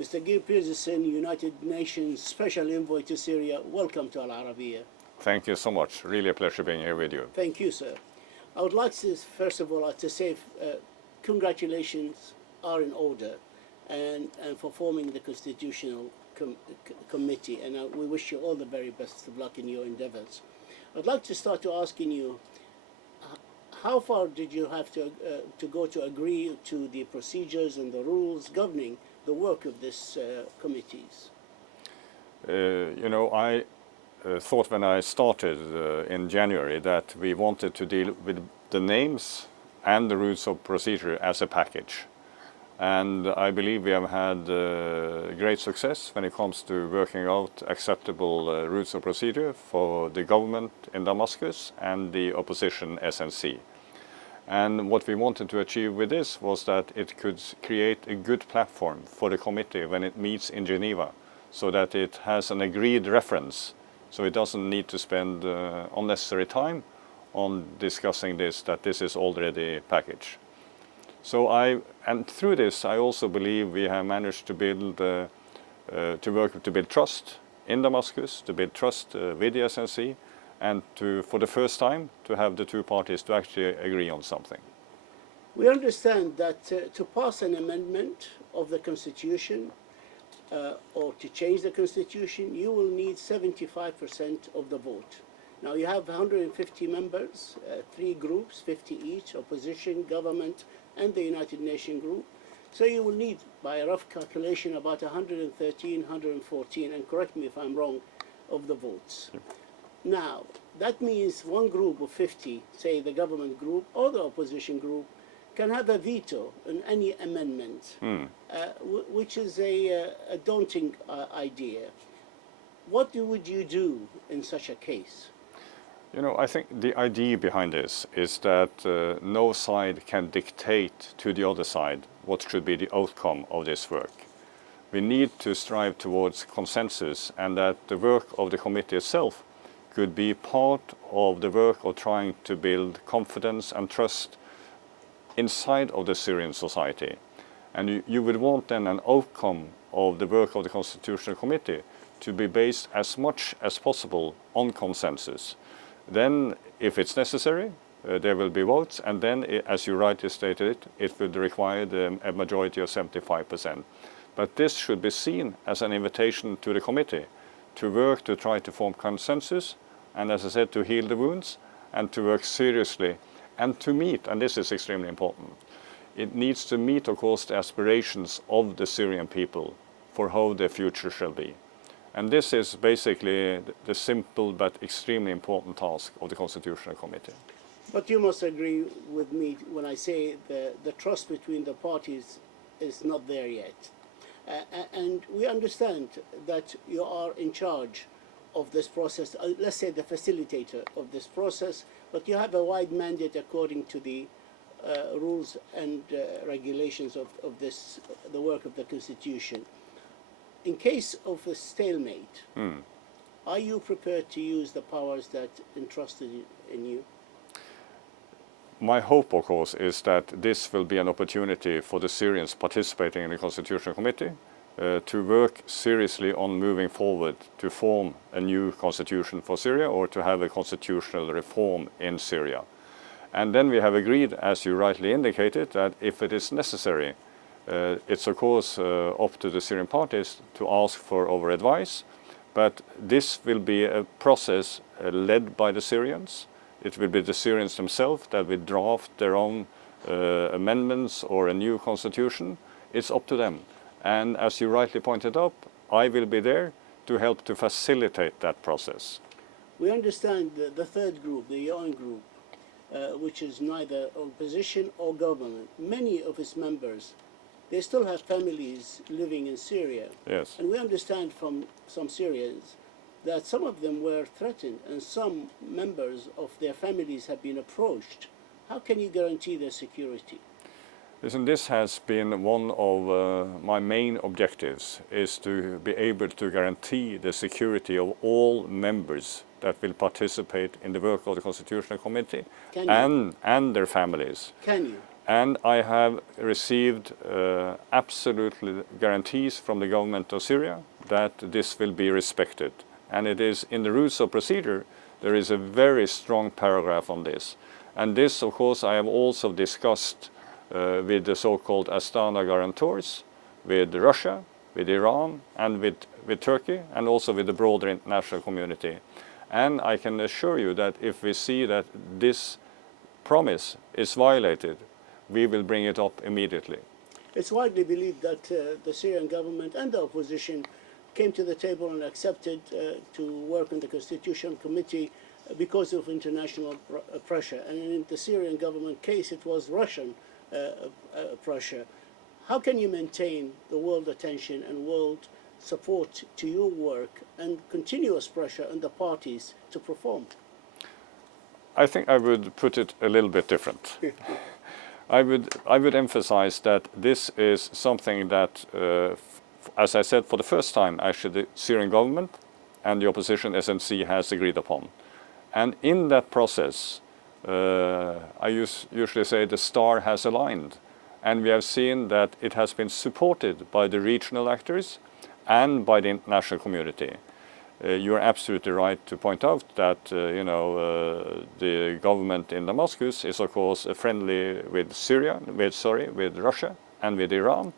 Mr. Geir Pedersen, United Nations Special Envoy to Syria, welcome to Al-Arabiya. Thank you so much. Really a pleasure being here with you. Thank you, sir. I would like to, first of all, to say congratulations are in order and for forming the Constitutional Committee, and we wish you all the very best of luck in your endeavors. I'd like to start to asking you, how far did you have to go to agree to the procedures and the rules governing the work of this committees? I thought when I started in January that we wanted to deal with the names and the rules of procedure as a package. And I believe we have had great success when it comes to working out acceptable rules of procedure for the government in Damascus and the opposition SNC. And what we wanted to achieve with this was that it could create a good platform for the committee when it meets in Geneva, so that it has an agreed reference, so it doesn't need to spend unnecessary time on discussing this, that this is already packaged. And through this, I also believe we have managed to build, to build trust in Damascus, to build trust with the SNC, and for the first time, to have the two parties to actually agree on something. We understand that to pass an amendment of the Constitution or to change the Constitution, you will need 75% of the vote. Now you have 150 members, 3 groups, 50 each, opposition, government, and the United Nations group. So you will need, by a rough calculation, about 113, 114, and correct me if I'm wrong, of the votes. Yep. Now, that means one group of 50, say the government group or the opposition group, can have a veto on any amendment, which is a daunting idea. What would you do in such a case? I think the idea behind this is that no side can dictate to the other side what should be the outcome of this work. We need to strive towards consensus, and that the work of the committee itself could be part of the work of trying to build confidence and trust inside of the Syrian society. And you would want then an outcome of the work of the Constitutional Committee to be based as much as possible on consensus. Then, if it's necessary, there will be votes, and then, as you rightly stated, it would require a majority of 75%. But this should be seen as an invitation to the committee to work to try to form consensus, and as I said, to heal the wounds, and to work seriously, and to meet, and this is extremely important, it needs to meet, of course, the aspirations of the Syrian people for how their future shall be. And this is basically the simple but extremely important task of the Constitutional Committee. But you must agree with me when I say the trust between the parties is not there yet. And we understand that you are in charge of this process, let's say the facilitator of this process, but you have a wide mandate according to the rules and regulations of the work of the Constitution. In case of a stalemate, are you prepared to use the powers that entrusted in you? My hope, of course, is that this will be an opportunity for the Syrians participating in the Constitutional Committee to work seriously on moving forward to form a new constitution for Syria, or to have a constitutional reform in Syria. And then we have agreed, as you rightly indicated, that if it is necessary, it's of course up to the Syrian parties to ask for our advice, but this will be a process led by the Syrians. It will be the Syrians themselves that will draft their own amendments or a new constitution. It's up to them. And as you rightly pointed out, I will be there to help to facilitate that process. We understand the third group, the UN group, which is neither opposition or government. Many of its members, they still have families living in Syria. Yes. And we understand from some Syrians that some of them were threatened and some members of their families have been approached. How can you guarantee their security? Listen, this has been one of my main objectives, is to be able to guarantee the security of all members that will participate in the work of the Constitutional Committee and their families. Can you? And I have received absolutely guarantees from the government of Syria that this will be respected. And it is in the rules of procedure, there is a very strong paragraph on this. And this, of course, I have also discussed with the so-called Astana guarantors, with Russia, with Iran, and with Turkey, and also with the broader international community. And I can assure you that if we see that this promise is violated, we will bring it up immediately. It's widely believed that the Syrian government and the opposition came to the table and accepted to work on the Constitutional Committee because of international pressure. And in the Syrian government case, it was Russian pressure. How can you maintain the world attention and world support to your work and continuous pressure on the parties to perform? I think I would put it a little bit different. I would emphasize that this is something that, as I said, for the first time, actually the Syrian government and the opposition SNC has agreed upon. And in that process, I usually say the star has aligned. And we have seen that it has been supported by the regional actors and by the international community. You are absolutely right to point out that the government in Damascus is of course friendly with Syria, with Russia and with Iran,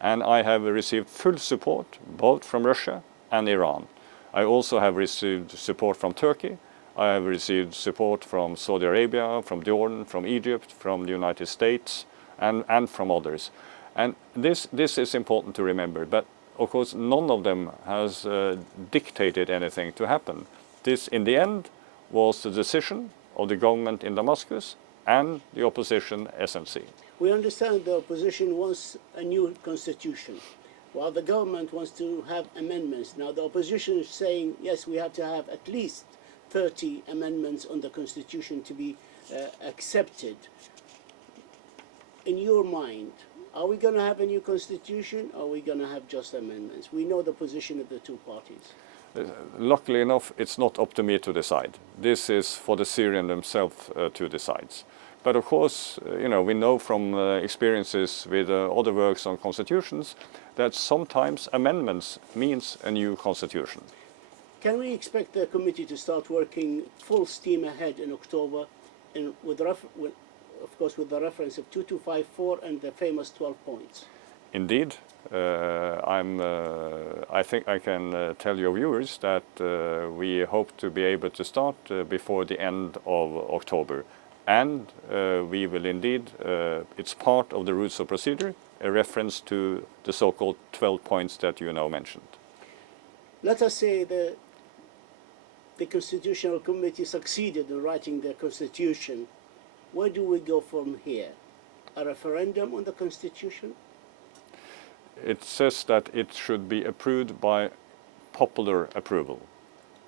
and I have received full support both from Russia and Iran. I also have received support from Turkey. I have received support from Saudi Arabia, from Jordan, from Egypt, from the United States, and from others. And this is important to remember. But of course, none of them has dictated anything to happen. This, in the end, was the decision of the government in Damascus and the opposition SNC. We understand the opposition wants a new constitution, while the government wants to have amendments. Now, the opposition is saying, yes, we have to have at least 30 amendments on the constitution to be accepted. In your mind, are we going to have a new constitution, or are we going to have just amendments? We know the position of the two parties. Luckily enough, it's not up to me to decide. This is for the Syrian themselves to decide. But of course, we know from experiences with other works on constitutions that sometimes amendments means a new constitution. Can we expect the committee to start working full steam ahead in October, of course, with the reference of 2254 and the famous 12 points? Indeed. I think I can tell your viewers that we hope to be able to start before the end of October. And we will indeed, it's part of the rules of procedure, a reference to the so-called 12 points that you now mentioned. Let us say the Constitutional Committee succeeded in writing the Constitution. Where do we go from here? A referendum on the Constitution? It says that it should be approved by popular approval.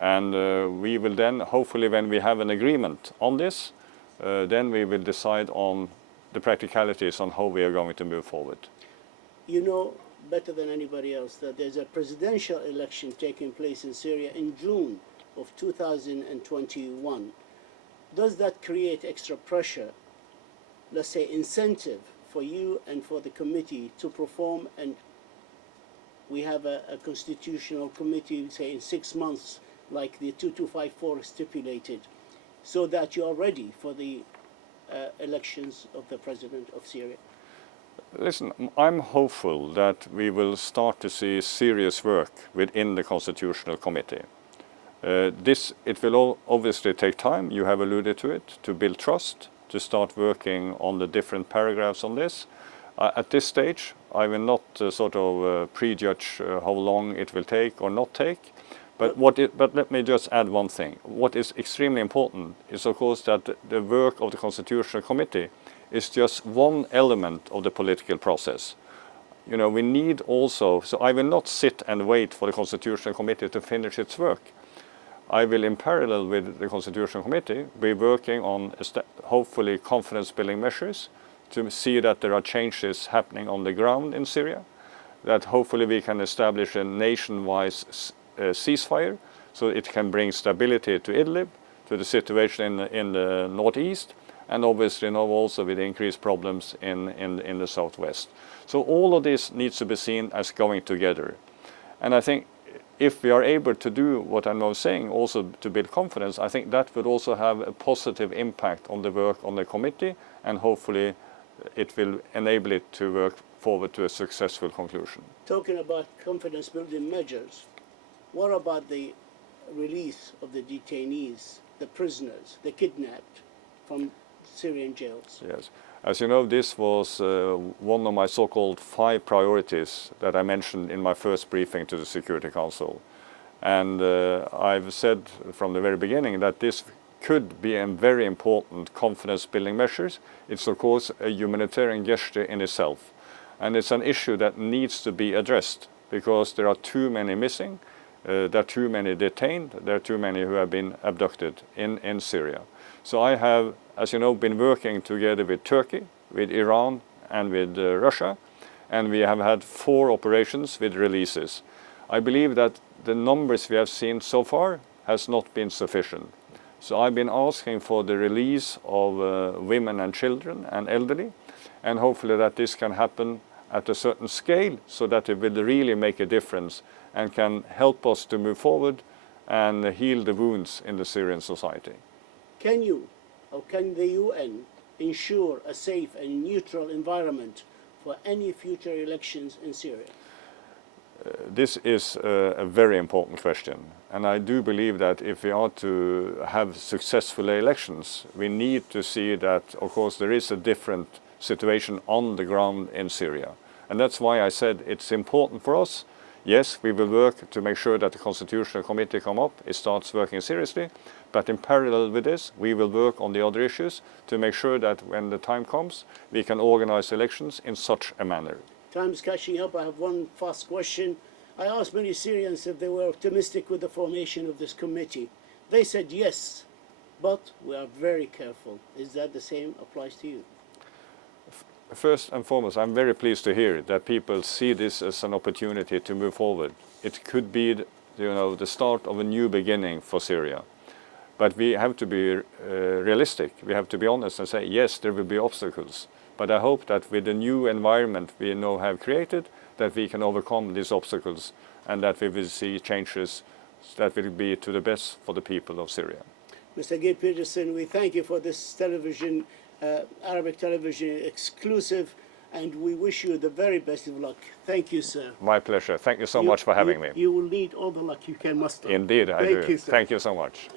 And we will then, hopefully when we have an agreement on this, then we will decide on the practicalities on how we are going to move forward. You know better than anybody else that there's a presidential election taking place in Syria in June of 2021. Does that create extra pressure, let's say incentive, for you and for the committee to perform, and we have a constitutional committee, say in 6 months, like the 2254 stipulated, so that you are ready for the elections of the president of Syria? Listen, I'm hopeful that we will start to see serious work within the Constitutional Committee. It will obviously take time, you have alluded to it, to build trust, to start working on the different paragraphs on this. At this stage, I will not prejudge how long it will take or not take. But let me just add one thing. What is extremely important is, of course, that the work of the Constitutional Committee is just one element of the political process. We need also, so I will not sit and wait for the Constitutional Committee to finish its work. I will, in parallel with the Constitutional Committee, be working on hopefully confidence-building measures to see that there are changes happening on the ground in Syria, that hopefully we can establish a nationwide ceasefire so it can bring stability to Idlib, to the situation in the northeast, and obviously now also with increased problems in the southwest. So all of this needs to be seen as going together. And I think if we are able to do what I'm now saying, also to build confidence, I think that would also have a positive impact on the work on the committee, and hopefully it will enable it to work forward to a successful conclusion. Talking about confidence building measures, what about the release of the detainees, the prisoners, the kidnapped from Syrian jails? Yes. As you know, this was one of my so-called 5 priorities that I mentioned in my first briefing to the Security Council. And I've said from the very beginning that this could be a very important confidence-building measure. It's of course a humanitarian gesture in itself. And it's an issue that needs to be addressed because there are too many missing, there are too many detained, there are too many who have been abducted in Syria. So I have, as you know, been working together with Turkey, with Iran and with Russia, and we have had 4 operations with releases. I believe that the numbers we have seen so far has not been sufficient. So I've been asking for the release of women and children and elderly, and hopefully that this can happen at a certain scale so that it will really make a difference and can help us to move forward and heal the wounds in the Syrian society. Can you, or can the UN, ensure a safe and neutral environment for any future elections in Syria? This is a very important question, and I do believe that if we are to have successful elections, we need to see that, of course, there is a different situation on the ground in Syria. And that's why I said it's important for us. Yes, we will work to make sure that the Constitutional Committee come up, it starts working seriously, but in parallel with this, we will work on the other issues to make sure that when the time comes, we can organize elections in such a manner. Time's catching up. I have one fast question. I asked many Syrians if they were optimistic with the formation of this committee. They said yes, but we are very careful. Is that the same applies to you? First and foremost, I'm very pleased to hear that people see this as an opportunity to move forward. It could be, the start of a new beginning for Syria. But we have to be realistic. We have to be honest and say, yes, there will be obstacles. But I hope that with the new environment we now have created, that we can overcome these obstacles and that we will see changes that will be to the best for the people of Syria. Mr. Geir Pedersen, we thank you for this television, Arabic television exclusive, and we wish you the very best of luck. Thank you, sir. My pleasure. Thank you so much for having me. You will need all the luck you can muster. Indeed, I do. Thank you, sir. Thank you so much.